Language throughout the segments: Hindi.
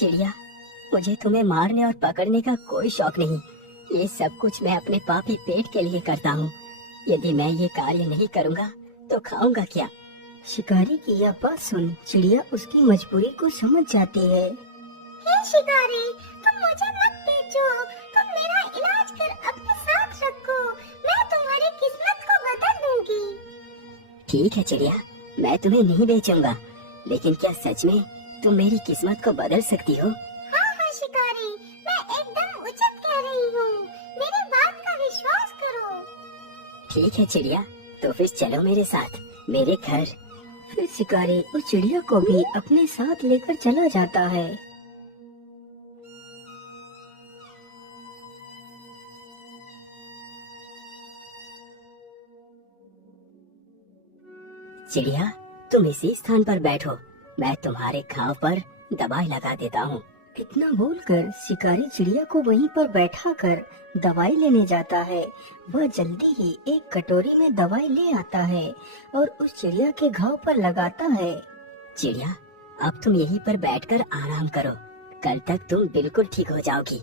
चिड़िया, मुझे तुम्हें मारने और पकड़ने का कोई शौक नहीं। ये सब कुछ मैं अपने पापी पेट के लिए करता हूँ। यदि मैं ये कार्य नहीं करूँगा तो खाऊंगा क्या? शिकारी की यह बात सुन चिड़िया उसकी मजबूरी को समझ जाती है। हे शिकारी, तुम मुझे मत बेचो, तुम मेरा इलाज कर अपने साथ रखो, मैं तुम्हारी किस्मत को बदल दूंगी। ठीक है चिड़िया, मैं तुम्हें नहीं बेचूंगा, लेकिन क्या सच में तुम मेरी किस्मत को बदल सकती हो? हाँ शिकारी, मैं एकदम उचित कह रही हूँ, मेरी बात का विश्वास करो। ठीक है चिड़िया, तो फिर चलो मेरे साथ मेरे घर। फिर शिकारी उस चिड़िया को भी अपने साथ लेकर चला जाता है। चिड़िया, तुम इसी स्थान पर बैठो, मैं तुम्हारे घाव पर दवाई लगा देता हूँ। इतना बोलकर शिकारी चिड़िया को वहीं पर बैठा कर दवाई लेने जाता है। वह जल्दी ही एक कटोरी में दवाई ले आता है और उस चिड़िया के घाव पर लगाता है। चिड़िया, अब तुम यहीं पर बैठकर आराम करो, कल तक तुम बिल्कुल ठीक हो जाओगी।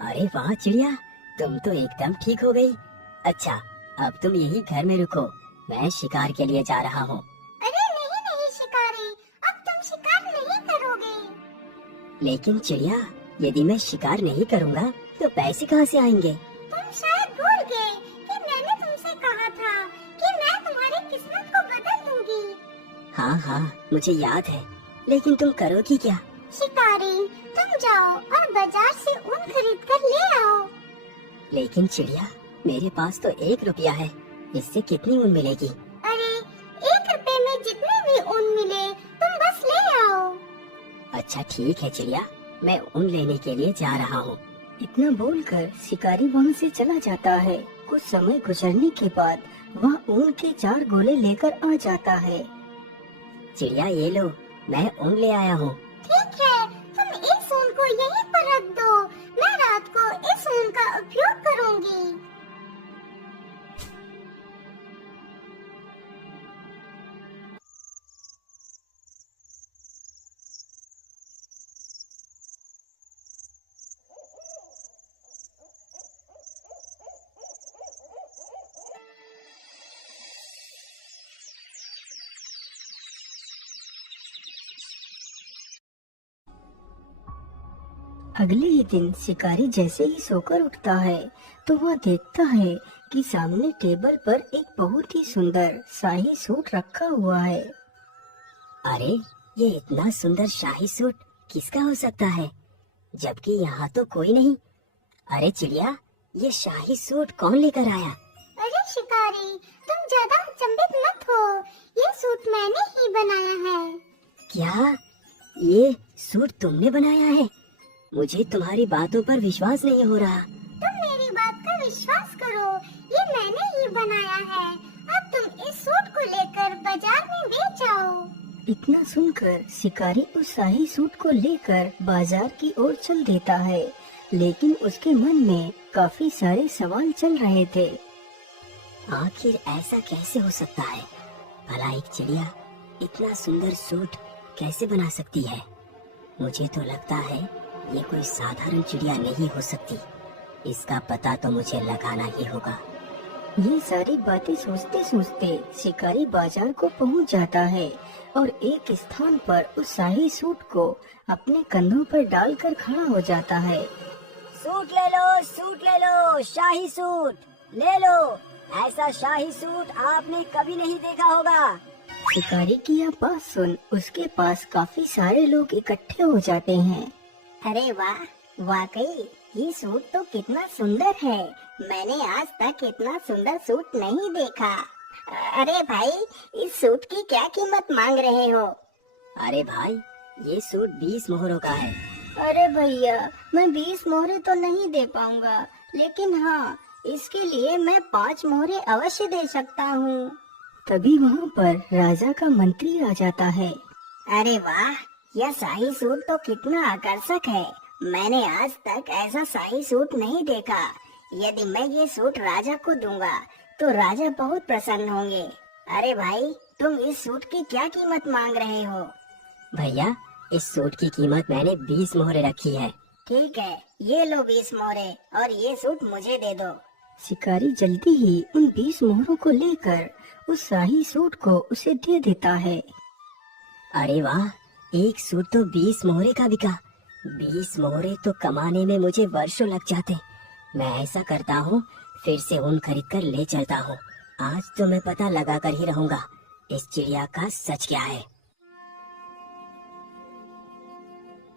अरे वाह चिड़िया, तुम तो एकदम ठीक हो गई। अच्छा, अब तुम यही घर में रुको, मैं शिकार के लिए जा रहा हूँ। अरे नहीं नहीं शिकारी, अब तुम शिकार नहीं करोगे। लेकिन चिड़िया, यदि मैं शिकार नहीं करूँगा तो पैसे कहाँ से आएंगे? तुम शायद भूल गए कि मैंने तुमसे कहा था कि मैं तुम्हारी किस्मत को बदल दूंगी। हाँ हाँ, मुझे याद है, लेकिन तुम करोगी क्या? शिकारी, तुम जाओ और बाजार से ऊन खरीद कर ले आओ। लेकिन चिड़िया, मेरे पास तो 1 रुपया है, इससे कितनी ऊन मिलेगी? अरे 1 रुपए में जितने भी ऊन मिले तुम बस ले आओ। अच्छा ठीक है चिड़िया, मैं ऊन लेने के लिए जा रहा हूँ। इतना बोलकर शिकारी वहाँ से चला जाता है। कुछ समय गुजरने के बाद वह ऊन के 4 गोले लेकर आ जाता है। चिड़िया ये लो, मैं ऊन ले आया हूँ। ठीक है, तुम इस ऊन को यहीं पर रख दो, मैं रात को इस ऊन का उपयोग करूंगी। अगले ही दिन शिकारी जैसे ही सोकर उठता है तो वह देखता है कि सामने टेबल पर एक बहुत ही सुंदर शाही सूट रखा हुआ है। अरे, ये इतना सुंदर शाही सूट किसका हो सकता है, जबकि यहाँ तो कोई नहीं। अरे चिड़िया, ये शाही सूट कौन लेकर आया? अरे शिकारी, तुम ज्यादा अचंभित मत हो, ये सूट मैंने ही बनाया है। क्या ये सूट तुमने बनाया है? मुझे तुम्हारी बातों पर विश्वास नहीं हो रहा। तुम मेरी बात का विश्वास करो, ये मैंने ही बनाया है। अब तुम इस सूट को लेकर बाजार में बेच आओ। इतना सुनकर शिकारी उस शाही सूट को लेकर बाजार की ओर चल देता है, लेकिन उसके मन में काफी सारे सवाल चल रहे थे। आखिर ऐसा कैसे हो सकता है? भला एक चिड़िया इतना सुंदर सूट कैसे बना सकती है? मुझे तो लगता है ये कोई साधारण चिड़िया नहीं हो सकती। इसका पता तो मुझे लगाना ही होगा। ये सारी बातें सोचते सोचते शिकारी बाजार को पहुंच जाता है और एक स्थान पर उस शाही सूट को अपने कंधों पर डालकर खड़ा हो जाता है। सूट ले लो, शाही सूट ले लो। ऐसा शाही सूट आपने कभी नहीं देखा होगा। शिकारी की यह बात सुन उसके पास काफी सारे लोग इकट्ठे हो जाते हैं। अरे वाह, वाकई ये सूट तो कितना सुंदर है। मैंने आज तक इतना सुंदर सूट नहीं देखा। अरे भाई, इस सूट की क्या कीमत मांग रहे हो? अरे भाई, ये सूट 20 मोहरों का है। अरे भैया, मैं 20 मोहरे तो नहीं दे पाऊंगा, लेकिन हाँ, इसके लिए मैं 5 मोहरे अवश्य दे सकता हूँ। तभी वहाँ पर राजा का मंत्री आ जाता है। अरे वाह, यह शाही सूट तो कितना आकर्षक है। मैंने आज तक ऐसा शाही सूट नहीं देखा। यदि मैं ये सूट राजा को दूंगा तो राजा बहुत प्रसन्न होंगे। अरे भाई, तुम इस सूट की क्या कीमत मांग रहे हो? भैया, इस सूट की कीमत मैंने 20 मोहरे रखी है। ठीक है, ये लो 20 मोहरे और ये सूट मुझे दे दो। शिकारी जल्दी ही उन 20 मोहरों को लेकर उस शाही सूट को उसे दे देता है। अरे वाह, एक सूट तो 20 मोहरे का बिका। 20 मोहरे तो कमाने में मुझे वर्षों लग जाते। मैं ऐसा करता हूँ, फिर से ऊन खरीद कर ले चलता हूँ। आज तो मैं पता लगा कर ही रहूंगा इस चिड़िया का सच क्या है।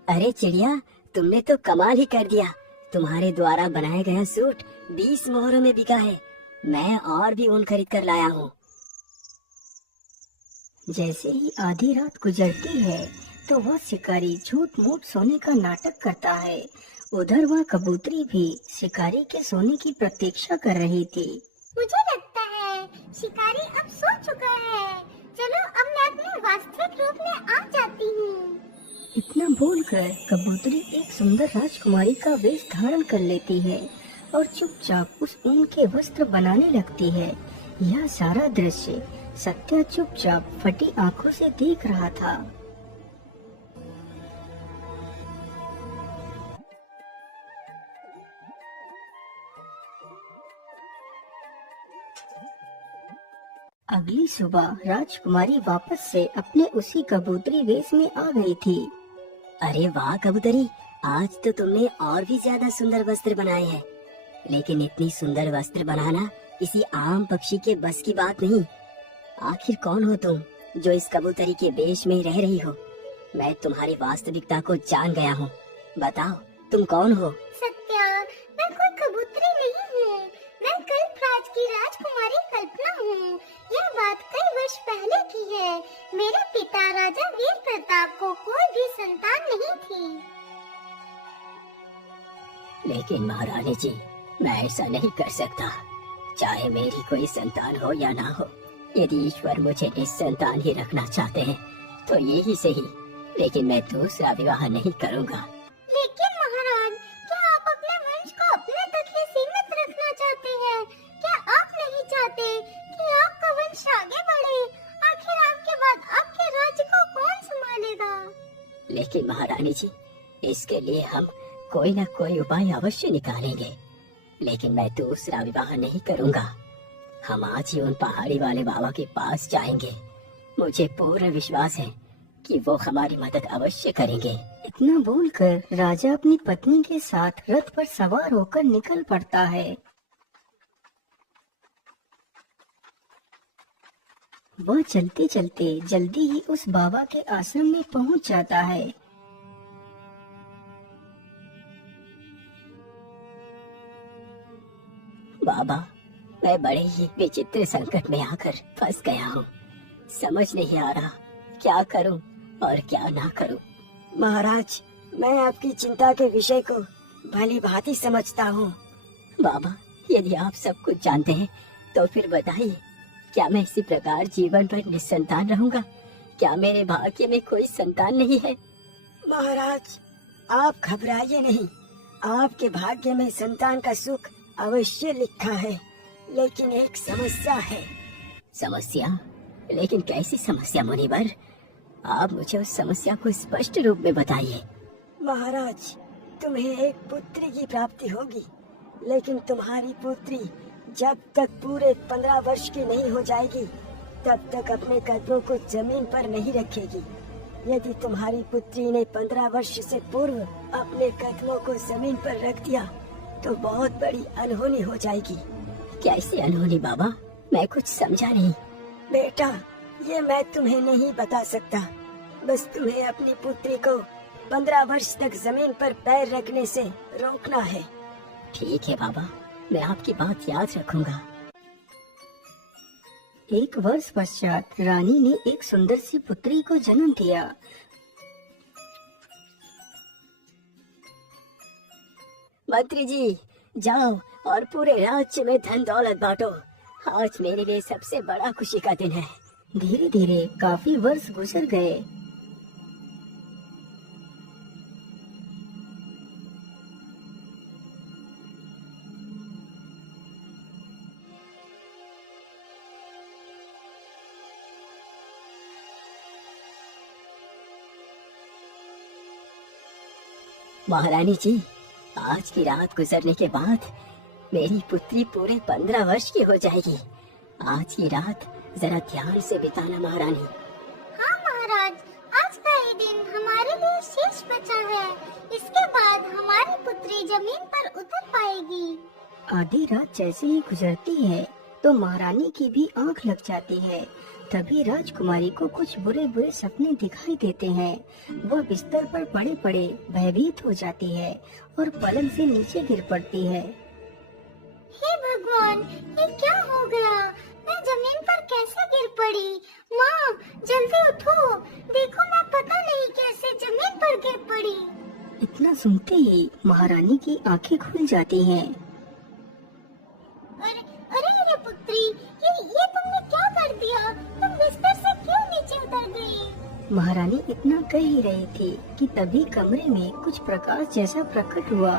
अरे चिड़िया, तुमने तो कमाल ही कर दिया। तुम्हारे द्वारा बनाया गया सूट 20 मोहरों में बिका है। मैं और भी ऊन खरीद कर लाया हूँ। जैसे ही आधी रात गुजरती है तो वह शिकारी झूठ मूठ सोने का नाटक करता है। उधर वह कबूतरी भी शिकारी के सोने की प्रतीक्षा कर रही थी। मुझे लगता है शिकारी अब सो चुका है। चलो अब मैं अपने वास्तविक रूप में आ जाती हूँ। इतना बोलकर कबूतरी एक सुंदर राजकुमारी का वेश धारण कर लेती है और चुपचाप उस ऊन के वस्त्र बनाने लगती है। यह सारा दृश्य सत्या चुपचाप फटी आंखों से देख रहा था। अगली सुबह राजकुमारी वापस से अपने उसी कबूतरी वेश में आ गई थी। अरे वाह कबूतरी, आज तो तुमने और भी ज्यादा सुंदर वस्त्र बनाए हैं। लेकिन इतनी सुंदर वस्त्र बनाना किसी आम पक्षी के बस की बात नहीं। आखिर कौन हो तुम जो इस कबूतरी के वेश में रह रही हो? मैं तुम्हारी वास्तविकता को जान गया हूँ। बताओ, तुम कौन हो? सत्या, मैं कोई कबूतरी नहीं हूँ। मैं कल्पराज की राजकुमारी कल्पना हूँ। यह बात कई वर्ष पहले की है। मेरे पिता राजा वीर प्रताप को कोई भी संतान नहीं थी। लेकिन महारानी जी, मैं ऐसा नहीं कर सकता। चाहे मेरी कोई संतान हो या ना हो, यदि ईश्वर मुझे निसंतान ही रखना चाहते हैं तो ये ही सही। लेकिन मैं दूसरा विवाह नहीं करूँगा। लेकिन महाराज, क्या आप अपने वंश को अपने तक ही सीमित रखना चाहते हैं? क्या आप नहीं चाहते कि आपका वंश आगे बढ़े? आखिर आपके बाद आपके राज्य को कौन संभालेगा? लेकिन महारानी जी, इसके लिए हम कोई न कोई उपाय अवश्य निकालेंगे। लेकिन मैं दूसरा विवाह नहीं करूँगा। हम आज ही उन पहाड़ी वाले बाबा के पास जाएंगे। मुझे पूर्ण विश्वास है कि वो हमारी मदद अवश्य करेंगे। इतना बोलकर राजा अपनी पत्नी के साथ रथ पर सवार होकर निकल पड़ता है। वह चलते चलते जल्दी ही उस बाबा के आश्रम में पहुंच जाता है। बाबा, मैं बड़े ही विचित्र संकट में आकर फंस गया हूँ। समझ नहीं आ रहा क्या करूँ और क्या ना करूँ। महाराज, मैं आपकी चिंता के विषय को भली भांति समझता हूँ। बाबा, यदि आप सब कुछ जानते हैं तो फिर बताइए, क्या मैं इसी प्रकार जीवन भर निसंतान रहूंगा? क्या मेरे भाग्य में कोई संतान नहीं है? महाराज, आप घबराइए नहीं। आपके भाग्य में संतान का सुख अवश्य लिखा है। लेकिन एक समस्या है। समस्या? लेकिन कैसी समस्या मुनिवर? आप मुझे उस समस्या को स्पष्ट रूप में बताइए। महाराज, तुम्हें एक पुत्री की प्राप्ति होगी, लेकिन तुम्हारी पुत्री जब तक पूरे 15 वर्ष की नहीं हो जाएगी तब तक अपने कदमों को जमीन पर नहीं रखेगी। यदि तुम्हारी पुत्री ने 15 वर्ष से पूर्व अपने कदमों को जमीन पर रख दिया तो बहुत बड़ी अनहोनी हो जाएगी। कैसी अनहोनी बाबा? मैं कुछ समझा नहीं। बेटा, ये मैं तुम्हें नहीं बता सकता। बस तुम्हें अपनी पुत्री को 15 वर्ष तक जमीन पर पैर रखने से रोकना है। ठीक है बाबा, मैं आपकी बात याद रखूंगा। एक वर्ष पश्चात रानी ने एक सुंदर सी पुत्री को जन्म दिया। मंत्री जी, जाओ और पूरे राज्य में धन दौलत बांटो। आज मेरे लिए सबसे बड़ा खुशी का दिन है। धीरे धीरे काफी वर्ष गुजर गए। महारानी जी, आज की रात गुजरने के बाद मेरी पुत्री पूरी 15 वर्ष की हो जाएगी। आज की रात जरा ध्यान से बिताना महारानी। हाँ महाराज, आज का ये दिन हमारे लिए शेष बचा है। इसके बाद हमारी पुत्री जमीन पर उतर पाएगी। आधी रात जैसे ही गुजरती है तो महारानी की भी आंख लग जाती है। तभी राजकुमारी को कुछ बुरे बुरे सपने दिखाई देते हैं। वह बिस्तर पर पड़े पड़े भयभीत हो जाती है और पलंग से नीचे गिर पड़ती है। हे भगवान, ये क्या हो गया? मैं जमीन पर कैसे गिर पड़ी? माँ, जल्दी उठो, देखो मैं पता नहीं कैसे जमीन पर गिर पड़ी। इतना सुनते ही महारानी की आंखें खुल जाती हैं। अरे अरे अरे पुत्री, ये तुमने क्या कर दिया? तुम बिस्तर से क्यों नीचे उतर गई? महारानी इतना कह ही रही थी कि तभी कमरे में कुछ प्रकाश जैसा प्रकट हुआ।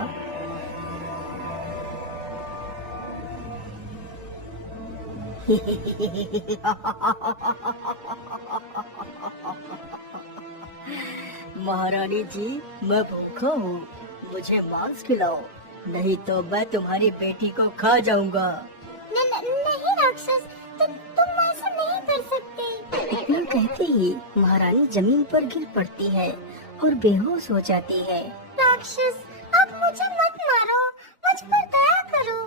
महारानी जी, मैं भूखा हूँ, मुझे मांस खिलाओ, नहीं तो मैं तुम्हारी बेटी को खा जाऊंगा। नहीं राक्षस, तुम ऐसा नहीं कर सकते। इतना कहते ही महारानी जमीन पर गिर पड़ती है और बेहोश हो जाती है। राक्षस, अब मुझे मत मारो, मुझ पर दया करो।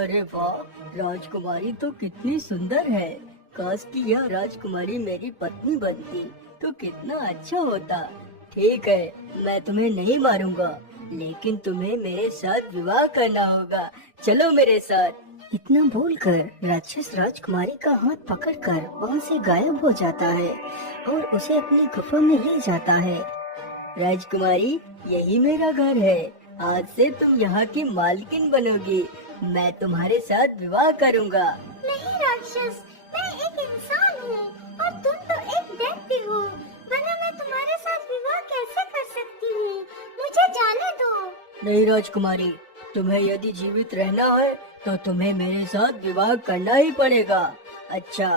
अरे वाह, राजकुमारी तो कितनी सुंदर है। काश कि यह राजकुमारी मेरी पत्नी बनती तो कितना अच्छा होता। ठीक है, मैं तुम्हें नहीं मारूंगा, लेकिन तुम्हें मेरे साथ विवाह करना होगा। चलो मेरे साथ। इतना बोलकर राक्षस राजकुमारी का हाथ पकड़कर वहाँ से गायब हो जाता है और उसे अपनी गुफा में ले जाता है। राजकुमारी, यही मेरा घर है। आज से तुम यहाँ की मालकिन बनोगी। मैं तुम्हारे साथ विवाह करूँगा। नहीं राक्षस, मैं एक इंसान हूँ और तुम तो एक दैत्य हो, वरना मैं तुम्हारे साथ विवाह कैसे कर सकती हूँ? मुझे जाने दो। नहीं राजकुमारी, तुम्हें यदि जीवित रहना है तो तुम्हें मेरे साथ विवाह करना ही पड़ेगा। अच्छा,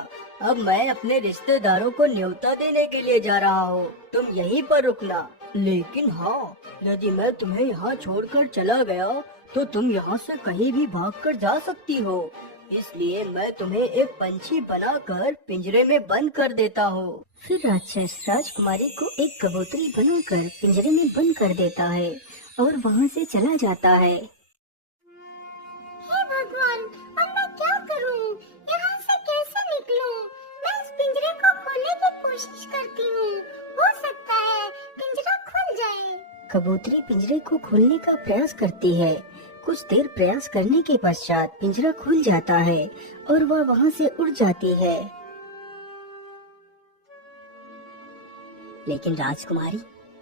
अब मैं अपने रिश्तेदारों को न्योता देने के लिए जा रहा हूँ, तुम यहीं पर रुकना। लेकिन हाँ, यदि मैं तुम्हें यहाँ छोड़कर चला गया तो तुम यहाँ से कहीं भी भागकर जा सकती हो। इसलिए मैं तुम्हें एक पंछी बनाकर पिंजरे में बंद कर देता हूँ। फिर राक्षस राजकुमारी को एक कबूतरी बनाकर पिंजरे में बंद कर देता है और वहाँ से चला जाता है। हे भगवान, अब मैं क्या करूँ? यहाँ से कैसे निकलूँ? मैं इस पिंजरे को खोलने की कोशिश करती हूँ, हो सकता है पिंजरा खुल जाए। कबूतरी पिंजरे को खोलने का प्रयास करती है। कुछ देर प्रयास करने के पश्चात पिंजरा खुल जाता है और वह वहाँ से उड़ जाती है। लेकिन राजकुमारी,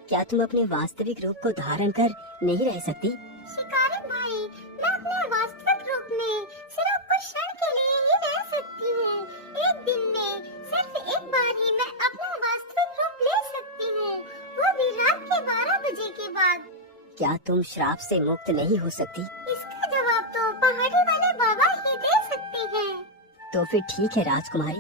क्या तुम अपने वास्तविक रूप को धारण कर नहीं रह सकती? शिकारी भाई, मैं अपने वास्तविक रूप में सिर्फ कुछ क्षण के लिए ही रह सकती हूँ। एक दिन में सिर्फ एक बार ही मैं अपना वास्तविक रूप ले सकती हूँ, वो भी रात के 12 बजे के बाद। क्या तुम श्राप से मुक्त नहीं हो सकती? इसका जवाब तो पहाड़ी वाले बाबा ही दे सकते हैं। तो फिर ठीक है राजकुमारी,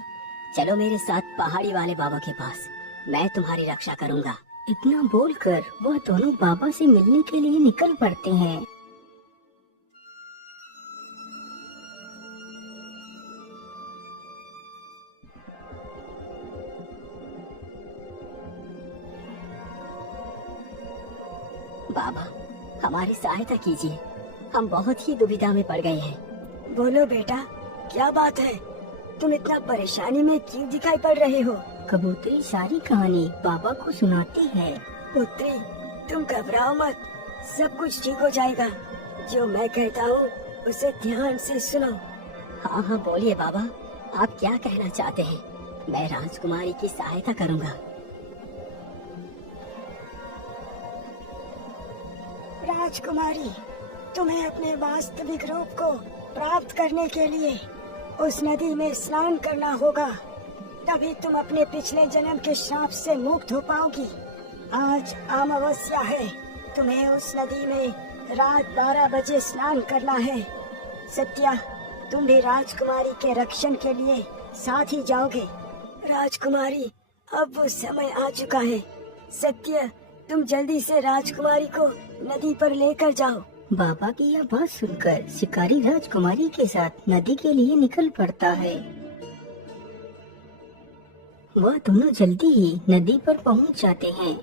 चलो मेरे साथ पहाड़ी वाले बाबा के पास, मैं तुम्हारी रक्षा करूँगा। इतना बोलकर वह दोनों बाबा से मिलने के लिए निकल पड़ते हैं। बाबा, हमारी सहायता कीजिए, हम बहुत ही दुविधा में पड़ गए हैं। बोलो बेटा, क्या बात है? तुम इतना परेशानी में क्यों दिखाई पड़ रहे हो? कबूतरी सारी कहानी बाबा को सुनाती है। पुत्री, तुम घबराओ मत, सब कुछ ठीक हो जाएगा। जो मैं कहता हूँ उसे ध्यान से सुनो। हाँ हाँ, बोलिए बाबा, आप क्या कहना चाहते हैं? मैं राजकुमारी की सहायता करूँगा। राजकुमारी, तुम्हें अपने वास्तविक रूप को प्राप्त करने के लिए उस नदी में स्नान करना होगा, तभी तुम अपने पिछले जन्म के श्राप से मुक्त हो पाओगी। आज अमावस्या है, तुम्हें उस नदी में रात 12 बजे स्नान करना है। सत्या, तुम भी राजकुमारी के रक्षण के लिए साथ ही जाओगे। राजकुमारी, अब वो समय आ चुका है। सत्य, तुम जल्दी से राजकुमारी को नदी पर लेकर जाओ। बाबा की यह बात सुनकर शिकारी राजकुमारी के साथ नदी के लिए निकल पड़ता है। वह दोनों जल्दी ही नदी पर पहुंच जाते हैं।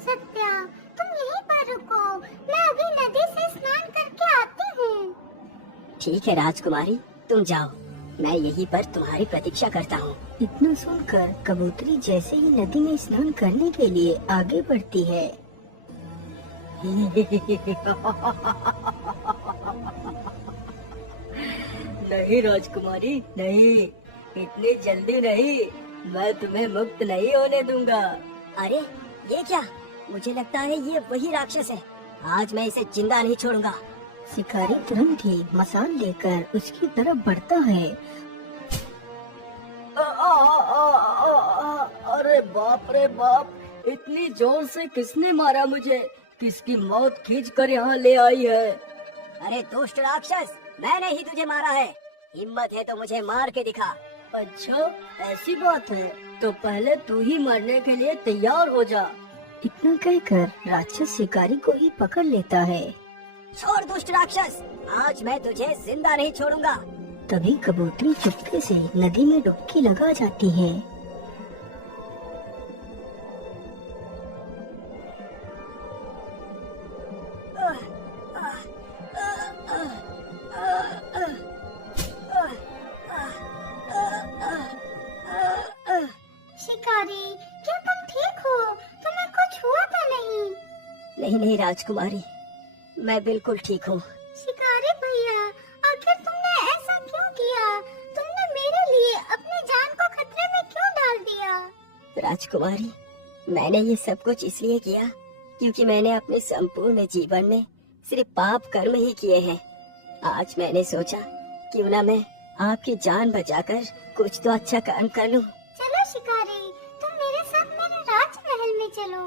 सत्या, तुम यहीं पर रुको, मैं अभी नदी से स्नान करके आती हूँ। ठीक है राजकुमारी, तुम जाओ, मैं यहीं पर तुम्हारी प्रतीक्षा करता हूँ। इतना सुनकर कबूतरी जैसे ही नदी में स्नान करने के लिए आगे बढ़ती है। नहीं राजकुमारी, नहीं, इतनी जल्दी नहीं, मैं तुम्हें मुक्त नहीं होने दूंगा। अरे ये क्या? मुझे लगता है ये वही राक्षस है। आज मैं इसे जिंदा नहीं छोड़ूंगा। शिकारी तुरंत ही मसाल लेकर उसकी तरफ बढ़ता है। अरे बाप रे बाप, इतनी जोर से किसने मारा मुझे? किसकी मौत खींच कर यहाँ ले आई है? अरे दुष्ट राक्षस, मैंने ही तुझे मारा है। हिम्मत है तो मुझे मार के दिखा। अच्छा, ऐसी बात है तो पहले तू ही मरने के लिए तैयार हो जा। इतना कहकर राक्षस शिकारी को ही पकड़ लेता है। छोड़ दुष्ट राक्षस, आज मैं तुझे जिंदा नहीं छोड़ूंगा। तभी कबूतरी चुपके से नदी में डुबकी लगा जाती है। शिकारी, क्या तुम ठीक हो? तुम्हें कुछ हुआ तो नहीं? नहीं नहीं राजकुमारी, मैं बिल्कुल ठीक हूँ। शिकारी भैया, आखिर तुमने ऐसा क्यों किया? तुमने मेरे लिए अपनी जान को खतरे में क्यों डाल दिया? राजकुमारी, मैंने ये सब कुछ इसलिए किया क्योंकि मैंने अपने संपूर्ण जीवन में सिर्फ पाप कर्म ही किए हैं। आज मैंने सोचा क्यों ना मैं आपकी जान बचाकर कुछ तो अच्छा काम कर लूं। चलो शिकारी, तुम मेरे साथ मेरे राजमहल में चलो।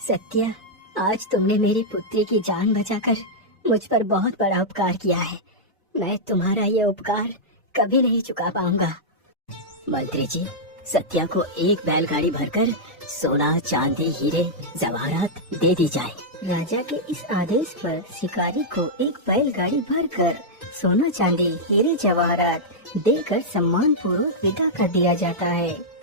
सत्या, आज तुमने मेरी पुत्री की जान बचाकर मुझ पर बहुत बड़ा उपकार किया है। मैं तुम्हारा ये उपकार कभी नहीं चुका पाऊंगा। मंत्री जी, सत्या को एक बैलगाड़ी भरकर सोना, चांदी, हीरे, जवाहरात दे दी जाए। राजा के इस आदेश पर शिकारी को एक बैलगाड़ी भरकर सोना, चांदी, हीरे, जवाहरात देकर सम्मान पूर्वक विदा कर दिया जाता है।